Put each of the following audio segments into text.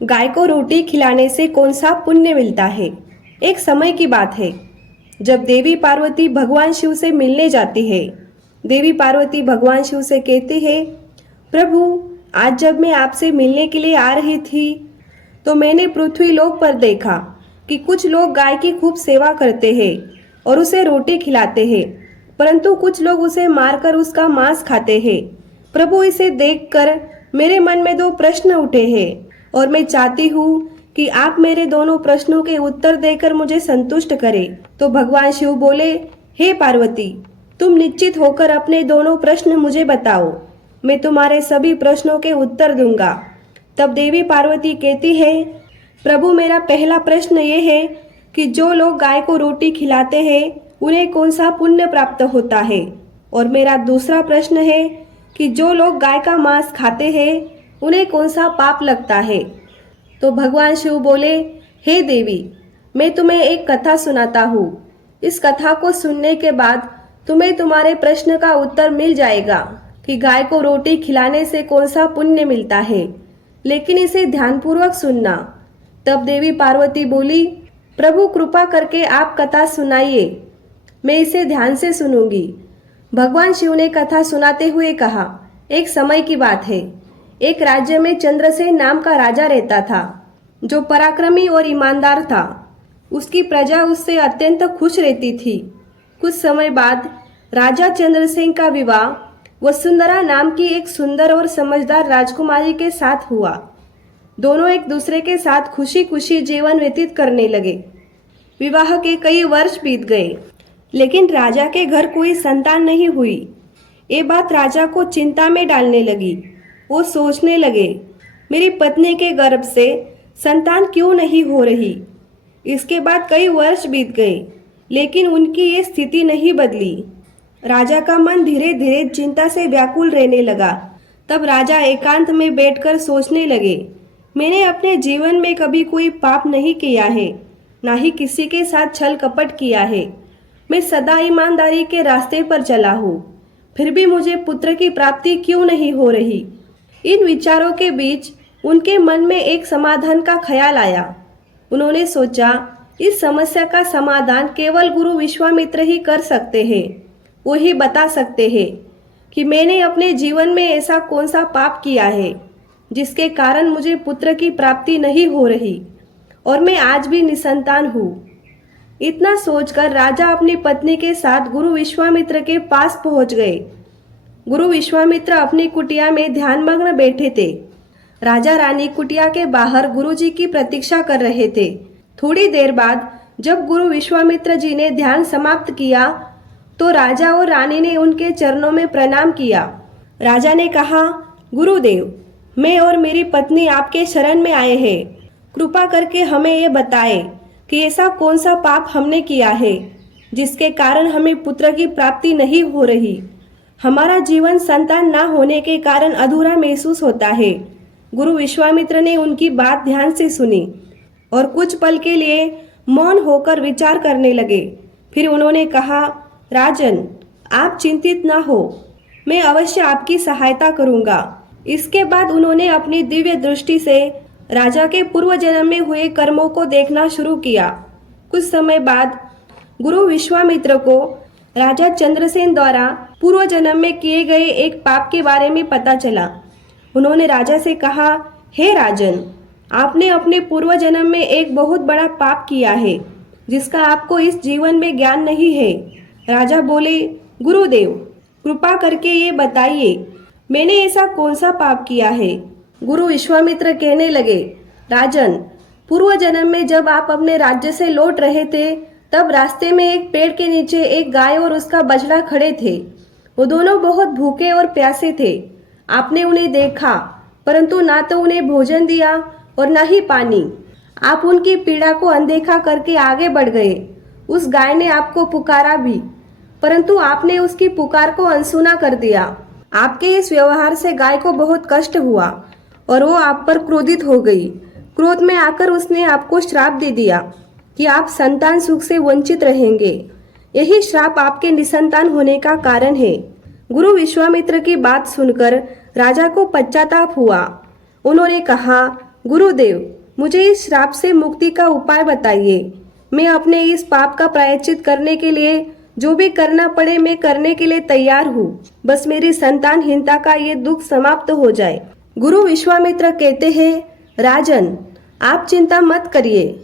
गाय को रोटी खिलाने से कौन सा पुण्य मिलता है। एक समय की बात है जब देवी पार्वती भगवान शिव से मिलने जाती है। देवी पार्वती भगवान शिव से कहती है, प्रभु आज जब मैं आपसे मिलने के लिए आ रही थी तो मैंने पृथ्वी लोक पर देखा कि कुछ लोग गाय की खूब सेवा करते हैं और उसे रोटी खिलाते हैं, परंतु कुछ लोग उसे मारकर उसका मांस खाते हैं। प्रभु इसे देखकर मेरे मन में दो प्रश्न उठे हैं और मैं चाहती हूँ कि आप मेरे दोनों प्रश्नों के उत्तर देकर मुझे संतुष्ट करें। तो भगवान शिव बोले, हे पार्वती, तुम निश्चित होकर अपने दोनों प्रश्न मुझे बताओ, मैं तुम्हारे सभी प्रश्नों के उत्तर दूंगा। तब देवी पार्वती कहती है, प्रभु मेरा पहला प्रश्न ये है कि जो लोग गाय को रोटी खिलाते हैं उन्हें कौन सा पुण्य प्राप्त होता है, और मेरा दूसरा प्रश्न है कि जो लोग गाय का मांस खाते हैं उन्हें कौन सा पाप लगता है। तो भगवान शिव बोले, हे देवी, मैं तुम्हें एक कथा सुनाता हूँ। इस कथा को सुनने के बाद तुम्हें तुम्हारे प्रश्न का उत्तर मिल जाएगा कि गाय को रोटी खिलाने से कौन सा पुण्य मिलता है, लेकिन इसे ध्यानपूर्वक सुनना। तब देवी पार्वती बोली, प्रभु कृपा करके आप कथा सुनाइए, मैं इसे ध्यान से सुनूंगी। भगवान शिव ने कथा सुनाते हुए कहा, एक समय की बात है, एक राज्य में चंद्रसेन नाम का राजा रहता था, जो पराक्रमी और ईमानदार था। उसकी प्रजा उससे अत्यंत खुश रहती थी। कुछ समय बाद राजा चंद्रसेन का विवाह वसुंधरा नाम की एक सुंदर और समझदार राजकुमारी के साथ हुआ। दोनों एक दूसरे के साथ खुशी खुशी जीवन व्यतीत करने लगे। विवाह के कई वर्ष बीत गए, लेकिन राजा के घर कोई संतान नहीं हुई। ये बात राजा को चिंता में डालने लगी। वो सोचने लगे, मेरी पत्नी के गर्भ से संतान क्यों नहीं हो रही। इसके बाद कई वर्ष बीत गए, लेकिन उनकी ये स्थिति नहीं बदली। राजा का मन धीरे धीरे चिंता से व्याकुल रहने लगा। तब राजा एकांत में बैठकर सोचने लगे, मैंने अपने जीवन में कभी कोई पाप नहीं किया है, ना ही किसी के साथ छल कपट किया है। मैं सदा ईमानदारी के रास्ते पर चला हूँ, फिर भी मुझे पुत्र की प्राप्ति क्यों नहीं हो रही। इन विचारों के बीच उनके मन में एक समाधान का ख्याल आया। उन्होंने सोचा, इस समस्या का समाधान केवल गुरु विश्वामित्र ही कर सकते हैं। वो ही बता सकते हैं कि मैंने अपने जीवन में ऐसा कौन सा पाप किया है जिसके कारण मुझे पुत्र की प्राप्ति नहीं हो रही और मैं आज भी निसंतान हूँ। इतना सोचकर राजा अपनी पत्नी के साथ गुरु विश्वामित्र के पास पहुंच गए। गुरु विश्वामित्र अपनी कुटिया में ध्यानमग्न बैठे थे। राजा रानी कुटिया के बाहर गुरुजी की प्रतीक्षा कर रहे थे। थोड़ी देर बाद जब गुरु विश्वामित्र जी ने ध्यान समाप्त किया तो राजा और रानी ने उनके चरणों में प्रणाम किया। राजा ने कहा, गुरुदेव, मैं और मेरी पत्नी आपके शरण में आए हैं। कृपा करके हमें ये बताएं कि ऐसा कौन सा पाप हमने किया है जिसके कारण हमें पुत्र की प्राप्ति नहीं हो रही। हमारा जीवन संतान ना होने के कारण अधूरा महसूस होता है। गुरु विश्वामित्र ने उनकी बात ध्यान से सुनी और कुछ पल के लिए मौन होकर विचार करने लगे। फिर उन्होंने कहा, राजन, आप चिंतित ना हो, मैं अवश्य आपकी सहायता करूंगा। इसके बाद उन्होंने अपनी दिव्य दृष्टि से राजा के पूर्व जन्म में हुए कर्मों को देखना शुरू किया। कुछ समय बाद गुरु विश्वामित्र को राजा चंद्रसेन द्वारा पूर्व जन्म में किए गए एक पाप के बारे में पता चला। उन्होंने राजा से कहा, हे राजन, आपने अपने पूर्व जन्म में एक बहुत बड़ा पाप किया है जिसका आपको इस जीवन में ज्ञान नहीं है। राजा बोले, गुरुदेव, कृपा करके ये बताइए, मैंने ऐसा कौन सा पाप किया है। गुरु विश्वामित्र कहने लगे, राजन, पूर्व जन्म में जब आप अपने राज्य से लौट रहे थे तब रास्ते में एक पेड़ के नीचे एक गाय और उसका बछड़ा खड़े थे। वो दोनों बहुत भूखे और प्यासे थे। आपने उन्हें देखा, परंतु ना तो उन्हें भोजन दिया और ना ही पानी। आप उनकी पीड़ा को अनदेखा करके आगे बढ़ गए। उस गाय ने आपको पुकारा भी, परंतु आपने उसकी पुकार को अनसुना कर दिया। आपके इस व्यवहार से गाय को बहुत कष्ट हुआ और वो आप पर क्रोधित हो गई। क्रोध में आकर उसने आपको श्राप दे दिया कि आप संतान सुख से वंचित रहेंगे। यही श्राप आपके निसंतान होने का कारण है। गुरु विश्वामित्र की बात सुनकर राजा को पश्चाताप हुआ। उन्होंने कहा, गुरुदेव, मुझे इस श्राप से मुक्ति का उपाय बताइए। मैं अपने इस पाप का प्रायश्चित करने के लिए जो भी करना पड़े मैं करने के लिए तैयार हूँ। बस मेरी संतानहीनता का ये दुख समाप्त हो जाए। गुरु विश्वामित्र कहते हैं, राजन, आप चिंता मत करिए,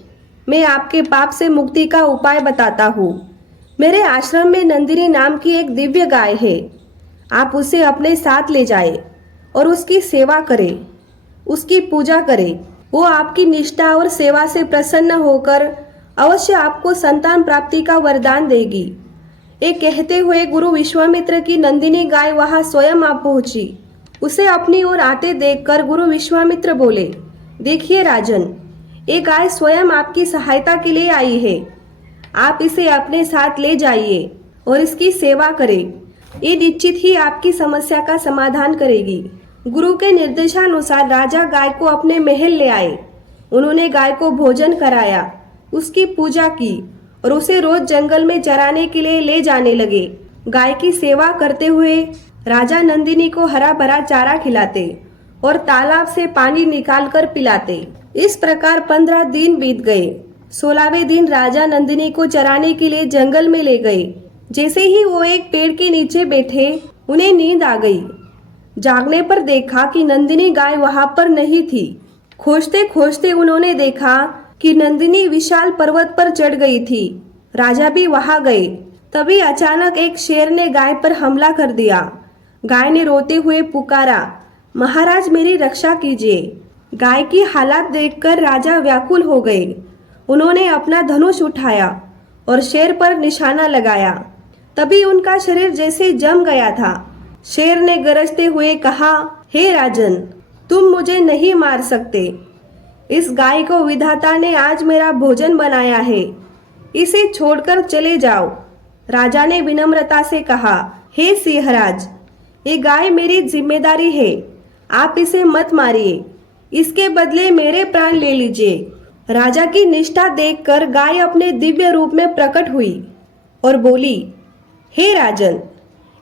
मैं आपके पाप से मुक्ति का उपाय बताता हूँ। मेरे आश्रम में नंदिनी नाम की एक दिव्य गाय है। आप उसे अपने साथ ले जाए और उसकी सेवा करें, उसकी पूजा करें। वो आपकी निष्ठा और सेवा से प्रसन्न होकर अवश्य आपको संतान प्राप्ति का वरदान देगी। ये कहते हुए गुरु विश्वामित्र की नंदिनी गाय वहां स्वयं आ पहुंची। उसे अपनी ओर आते देखकर गुरु विश्वामित्र बोले, देखिए राजन, ये गाय स्वयं आपकी सहायता के लिए आई है। आप इसे अपने साथ ले जाइए और इसकी सेवा करें। ये निश्चित ही आपकी समस्या का समाधान करेगी। गुरु के निर्देशानुसार राजा गाय को अपने महल ले आए। उन्होंने गाय को भोजन कराया, उसकी पूजा की और उसे रोज जंगल में चराने के लिए ले जाने लगे। गाय की सेवा करते हुए राजा नंदिनी को हरा भरा चारा खिलाते और तालाब से पानी निकालकर पिलाते। इस प्रकार 15 दिन बीत गए। 16वें दिन राजा नंदिनी को चराने के लिए जंगल में ले गए। जैसे ही वो एक पेड़ के नीचे बैठे, उन्हें नींद आ गई। जागने पर देखा कि नंदिनी गाय वहां पर नहीं थी। खोजते खोजते उन्होंने देखा कि नंदिनी विशाल पर्वत पर चढ़ गई थी। राजा भी वहां गए। तभी अचानक एक शेर ने गाय पर हमला कर दिया। गाय ने रोते हुए पुकारा, महाराज मेरी रक्षा कीजिए। गाय की हालत देखकर राजा व्याकुल हो गए। उन्होंने अपना धनुष उठाया और शेर पर निशाना लगाया। तभी उनका शरीर जैसे जम गया था। शेर ने गरजते हुए कहा, हे राजन, तुम मुझे नहीं मार सकते। इस गाय को विधाता ने आज मेरा भोजन बनाया है, इसे छोड़कर चले जाओ। राजा ने विनम्रता से कहा, हे सिंहराज, ये गाय मेरी जिम्मेदारी है, आप इसे मत मारिए, इसके बदले मेरे प्राण ले लीजिए। राजा की निष्ठा देखकर गाय अपने दिव्य रूप में प्रकट हुई और बोली, हे राजन,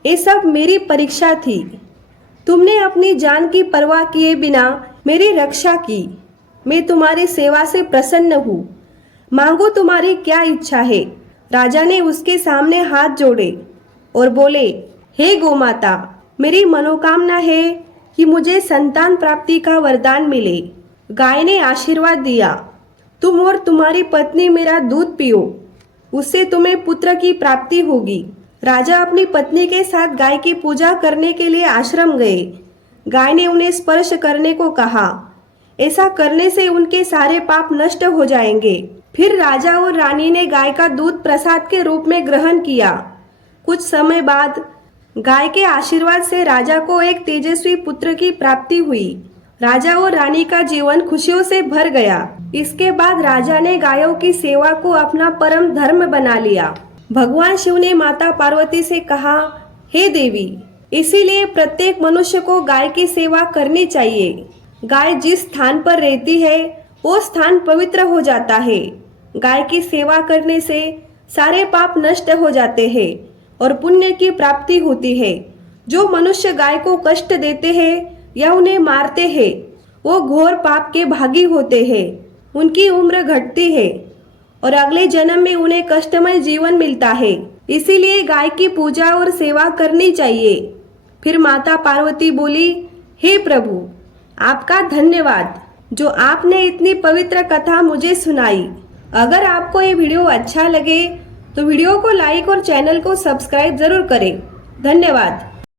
ये सब मेरी परीक्षा थी। तुमने अपनी जान की परवाह किए बिना मेरी रक्षा की। मैं तुम्हारी सेवा से प्रसन्न हूँ। मांगो तुम्हारी क्या इच्छा है। राजा ने उसके सामने हाथ जोड़े और बोले, हे गोमाता, मेरी मनोकामना है कि मुझे संतान प्राप्ति का वरदान मिले। गाय ने आशीर्वाद दिया, तुम और तुम्हारी पत्नी मेरा दूध पियो, उससे तुम्हें पुत्र की प्राप्ति होगी। राजा अपनी पत्नी के साथ गाय की पूजा करने के लिए आश्रम गए। गाय ने उन्हें स्पर्श करने को कहा। ऐसा करने से उनके सारे पाप नष्ट हो जाएंगे। फिर राजा और रानी ने गाय का दूध प्रसाद के रूप में ग्रहण किया। कुछ समय बाद गाय के आशीर्वाद से राजा को एक तेजस्वी पुत्र की प्राप्ति हुई। राजा और रानी का जीवन खुशियों से भर गया। इसके बाद राजा ने गायों की सेवा को अपना परम धर्म बना लिया। भगवान शिव ने माता पार्वती से कहा, हे देवी, इसीलिए प्रत्येक मनुष्य को गाय की सेवा करनी चाहिए। गाय जिस स्थान पर रहती है वो स्थान पवित्र हो जाता है। गाय की सेवा करने से सारे पाप नष्ट हो जाते हैं और पुण्य की प्राप्ति होती है। जो मनुष्य गाय को कष्ट देते हैं या उन्हें मारते हैं वो घोर पाप के भागी होते हैं। उनकी उम्र घटती है और अगले जन्म में उन्हें कष्टमय जीवन मिलता है। इसीलिए गाय की पूजा और सेवा करनी चाहिए। फिर माता पार्वती बोली, हे प्रभु, आपका धन्यवाद जो आपने इतनी पवित्र कथा मुझे सुनाई। अगर आपको ये वीडियो अच्छा लगे तो वीडियो को लाइक और चैनल को सब्सक्राइब जरूर करें। धन्यवाद।